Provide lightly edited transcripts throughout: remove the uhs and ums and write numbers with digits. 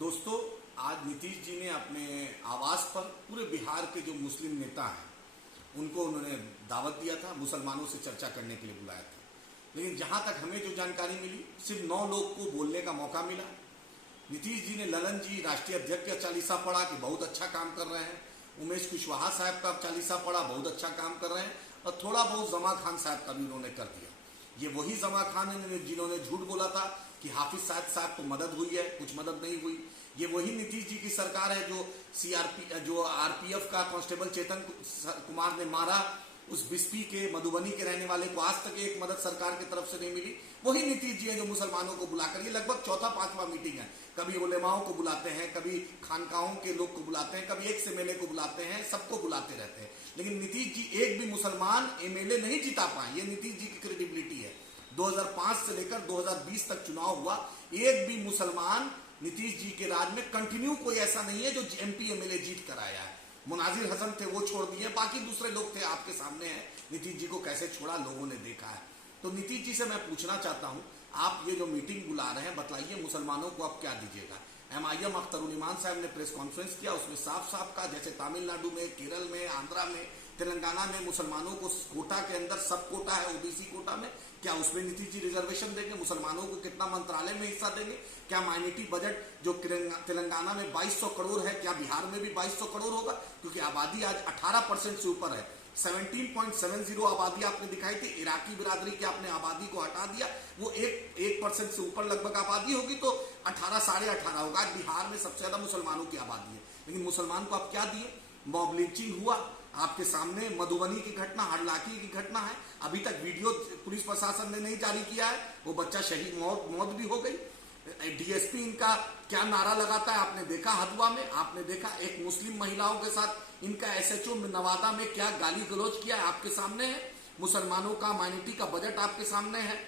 दोस्तों, आज नीतीश जी ने अपने आवास पर पूरे बिहार के जो मुस्लिम नेता हैं उनको उन्होंने दावत दिया था, मुसलमानों से चर्चा करने के लिए बुलाया था। लेकिन जहां तक हमें जो जानकारी मिली, सिर्फ 9 लोग को बोलने का मौका मिला। नीतीश जी ने ललन जी राष्ट्रीय अध्यक्ष का चालीसा पढ़ा कि बहुत अच्छा काम कर रहे हैं, उमेश कुशवाहा साहब का चालीसा पढ़ा, बहुत अच्छा काम कर रहे हैं, और थोड़ा बहुत जमा खान साहब का भी उन्होंने कर दिया। ये वही जमा खान है जिन्होंने झूठ बोला था कि हाफिज साहब को मदद हुई है, कुछ मदद नहीं हुई। ये वही नीतीश जी की सरकार है जो आरपीएफ का कांस्टेबल चेतन कुमार ने मारा, उस बिस्पी के मधुबनी के रहने वाले को आज तक एक मदद सरकार की तरफ से नहीं मिली। वही नीतीश जी है जो मुसलमानों को बुलाकर, ये लगभग चौथा पांचवा मीटिंग है, कभी उलेमाओं को बुलाते हैं, कभी खानकाहों के लोग को बुलाते हैं, कभी एक एमएलए को बुलाते हैं, सबको बुलाते रहते हैं। लेकिन नीतीश जी एक भी मुसलमान एमएलए नहीं जिता पाए। ये नीतीश जी की क्रेडिबिलिटी है। 2005 से लेकर 2020 तक चुनाव हुआ, एक भी मुसलमान नीतीश जी के राज में कंटिन्यू कोई ऐसा नहीं है जो एमपी एमएलए जीत कर आया है। मुनाजिर हसन थे, वो छोड़ दिए, बाकी दूसरे लोग थे, आपके सामने है नीतीश जी को कैसे छोड़ा, लोगों ने देखा है। तो नीतीश जी से मैं पूछना चाहता हूं, आप ये जो मीटिंग बुला रहे हैं, बतलाइए मुसलमानों को आप क्या दीजिएगा। एमआईएम अख्तरुल इमान साहब ने प्रेस कॉन्फ्रेंस किया, उसमें साफ साफ कहा, जैसे तमिलनाडु में, केरल में, आंध्रा में, तेलंगाना में मुसलमानों को कोटा के अंदर सब कोटा है, ओबीसी कोटा में, क्या उसमें नीतीश जी रिजर्वेशन देंगे? मुसलमानों को कितना मंत्रालय में हिस्सा देंगे? क्या माइनॉरिटी बजट जो तेलंगाना में 2200 करोड़ है, क्या बिहार में भी 2200 करोड़ होगा? क्योंकि आबादी आज 18% से ऊपर है। 17.70 आबादी आपने दिखाई थी, इराकी बिरादरी की आपने आबादी को हटा दिया, वो 1% से ऊपर लगभग आबादी होगी, तो 18 साढ़े 18 होगा। बिहार में सबसे ज्यादा मुसलमानों की आबादी है, लेकिन मुसलमान को आप क्या दिए? मॉब लिंचिंग हुआ आपके सामने, मधुबनी की घटना, हरलाखी की घटना है, अभी तक वीडियो पुलिस प्रशासन ने नहीं जारी किया है, वो बच्चा शहीद मौत भी हो गई। डीएसपी इनका क्या नारा लगाता है आपने देखा, हदवा में आपने देखा, एक मुस्लिम महिलाओं के साथ इनका एसएचओ नवादा में क्या गाली गलौज किया है, आपके सामने है। मुसलमानों का माइनॉरिटी का बजट आपके सामने है।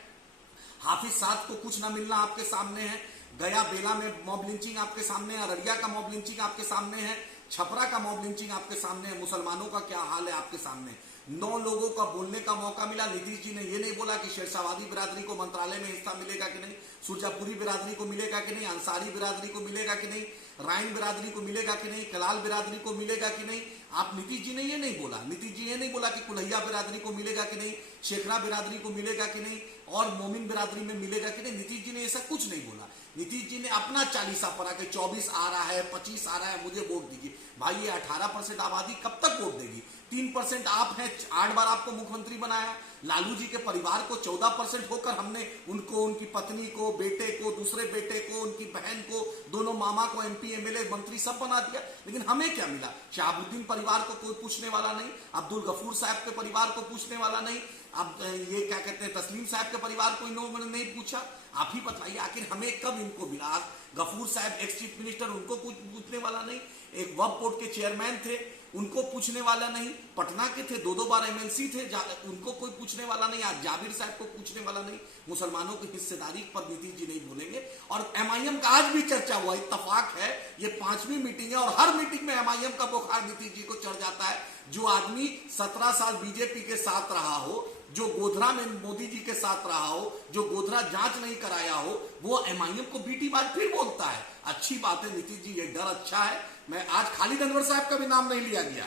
हाफिज साहब को कुछ ना मिलना आपके सामने है। गया बेला में मॉब लिंचिंग आपके सामने है, अररिया का मॉब लिंचिंग आपके सामने है, छपरा का मॉब लिंचिंग आपके सामने है। मुसलमानों का क्या हाल है आपके सामने। 9 लोगों का बोलने का मौका मिला। नीतीश जी ने ये नहीं बोला कि शेरशाहवादी बिरादरी को मंत्रालय में हिस्सा मिलेगा कि नहीं, सुरजापुरी बिरादरी को मिलेगा कि नहीं, अंसारी बिरादरी को मिलेगा कि नहीं, राइन बिरादरी को मिलेगा कि नहीं, कलाल बिरादरी को मिलेगा कि नहीं। आप नीतीश जी ने ये नहीं बोला। नीतीश जी ये नहीं बोला कि कुल्हैया बिरादरी को मिलेगा कि नहीं, शेखरा बिरादरी को मिलेगा कि नहीं, और मोमिन बिरादरी में मिलेगा कि नहीं। नीतीश जी ने ऐसा कुछ नहीं बोला। नीतीश जी ने अपना चालीसा पढ़ा कि 24 आ रहा है, 25 आ रहा है, मुझे वोट दीजिए। भाई ये 18% आबादी कब तक वोट देगी? 3% आप हैं, 8 बार आपको मुख्यमंत्री बनाया। लालू जी के परिवार को 14% होकर हमने उनको, उनकी पत्नी को, बेटे को, दूसरे बेटे को, उनकी बहन को, दोनों मामा को एमपी एमएलए मंत्री सब बना दिया। लेकिन हमें क्या मिला? शहाबुद्दीन परिवार को कोई पूछने वाला नहीं, अब्दुल गफूर साहब के परिवार को पूछने वाला नहीं, अब ये क्या कहते हैं तस्लीम साहब के परिवार को इन्होंने नहीं पूछा। आप ही बताइए आखिर हमें कब इनको मिला? गफूर साहब एक्स चीफ मिनिस्टर, उनको कुछ पूछने वाला नहीं। एक वक्फ बोर्ड के चेयरमैन थे, उनको पूछने वाला नहीं। पटना के थे, 2 बार एमएलसी थे, उनको कोई पूछने वाला नहीं। आज जाबिर साहब को पूछने वाला नहीं। मुसलमानों की हिस्सेदारी पर नीतीश जी नहीं बोलेंगे। और एमआईएम का आज भी चर्चा हुआ, इत्तफाक है ये 5वीं मीटिंग है, और हर मीटिंग में एमआईएम का बुखार नीतीश जी को चढ़ जाता है। जो आदमी 17 साल बीजेपी के साथ रहा हो, जो गोधरा में मोदी जी के साथ रहा हो, जो गोधरा जांच नहीं कराया हो, वो एमआईएम को बीटी बात फिर बोलता है। अच्छी बात है नीतीश जी, ये डर अच्छा है। मैं आज खालिद अनवर साहब का भी नाम नहीं लिया गया,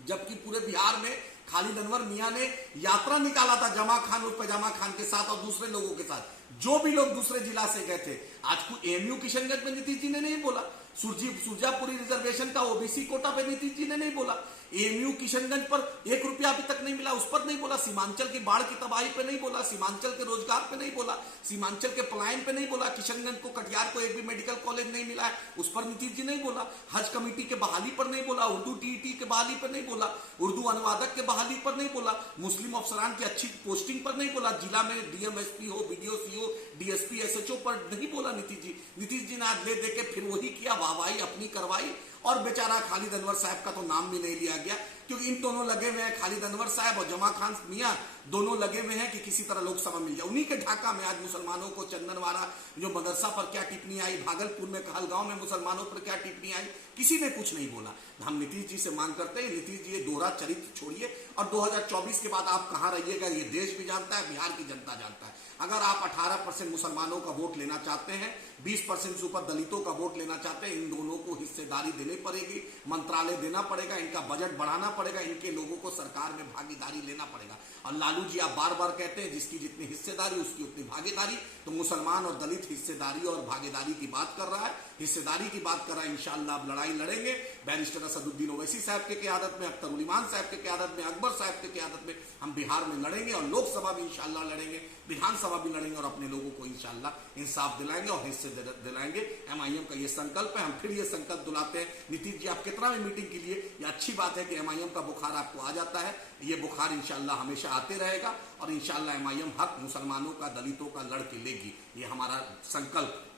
जबकि पूरे बिहार में खालिद अनवर मियां ने यात्रा निकाला था जमा खान उर्फ जमा खान के साथ और दूसरे लोगों के साथ, जो भी लोग दूसरे जिला से गए थे। आज को एएमयू किशनगंज में नीतीश जी ने नहीं बोला। सुरजापुरी रिजर्वेशन का ओबीसी कोटा पे नीतीश जी ने नहीं बोला। एएमयू किशनगंज पर 1 रुपया अभी तक नहीं मिला, उस पर नहीं बोला। सीमांचल की बाढ़ की तबाही पे नहीं बोला, सीमांचल के रोजगार पे नहीं बोला, सीमांचल के पलायन पे नहीं बोला। किशनगंज को, कटिहार को एक भी मेडिकल कॉलेज नहीं मिला है, उस पर नीतीश जी नहीं बोला। हज कमेटी के बहाली पर नहीं बोला, उर्दू टीईटी के बहाली पर नहीं बोला, उर्दू अनुवादक के बहाली पर नहीं बोला, मुस्लिम अफसरान की अच्छी पोस्टिंग पर नहीं बोला, जिला में डीएमएसपी हो, बीडीओ सीओ, डीएसपी एसएचओ पर नहीं बोला नीतीश जी। नीतीश जी ने आज ले देके फिर वही किया, वाहवाही अपनी करवाई। और बेचारा खालिद अनवर साहब का तो नाम भी नहीं लिया गया, क्योंकि इन दोनों लगे हुए हैं, खालिद अनवर साहब और जमा खान मियां दोनों लगे हुए हैं कि किसी तरह लोकसभा मिल जाए। उन्हीं के ढाका में आज मुसलमानों को चंदनवाड़ा जो मदरसा पर क्या टिप्पणी आई, भागलपुर में कहलगांव में मुसलमानों पर क्या टिप्पणी आई, किसी ने कुछ नहीं बोला। हम नीतीश जी से मांग करते हैं, नीतीश जी ये दोहरा चरित्र छोड़िए और 2024 के बाद आप कहां रहिएगा ये देश भी जानता है, बिहार की जनता जानता है। अगर आप 18% मुसलमानों का वोट लेना चाहते हैं, 20% से ऊपर दलितों का वोट लेना चाहते हैं, इन दोनों को हिस्सेदारी देनी पड़ेगी, मंत्रालय देना पड़ेगा, इनका बजट बढ़ाना पड़ेगा, इनके लोगों को सरकार में भागीदारी लेना पड़ेगा। और लालू जी आप बार बार कहते हैं जिसकी जितनी हिस्सेदारी उसकी उतनी भागीदारी, तो मुसलमान और दलित हिस्सेदारी और भागीदारी की बात कर रहा है, हिस्सेदारी की बात कर रहा है। इंशाअल्लाह आप लड़ाई लड़ेंगे। बैरिस्टर असदुद्दीन ओवैसी साहब के क़यादत में, अख्तर उल ईमान साहब के क़यादत में, अकबर साहब के क़यादत में हम बिहार में लड़ेंगे और लोकसभा भी इंशाअल्लाह लड़ेंगे, विधानसभा भी लड़ेंगे और अपने लोगों को इंशाअल्लाह इंसाफ दिलाएंगे और हिस्से दिलाएंगे। एमआईएम का ये संकल्प है। हम फिर ये संकल्प दिलाते हैं, नीतीश जी आप कितना भी मीटिंग के लिए, ये अच्छी बात है कि एमआईएम का बुखार आपको आ जाता है, ये बुखार इंशाअल्लाह हमेशा आते रहेगा और इंशाअल्लाह एमआईएम हक मुसलमानों का, दलितों का लड़ के लेगी। ये हमारा संकल्प है।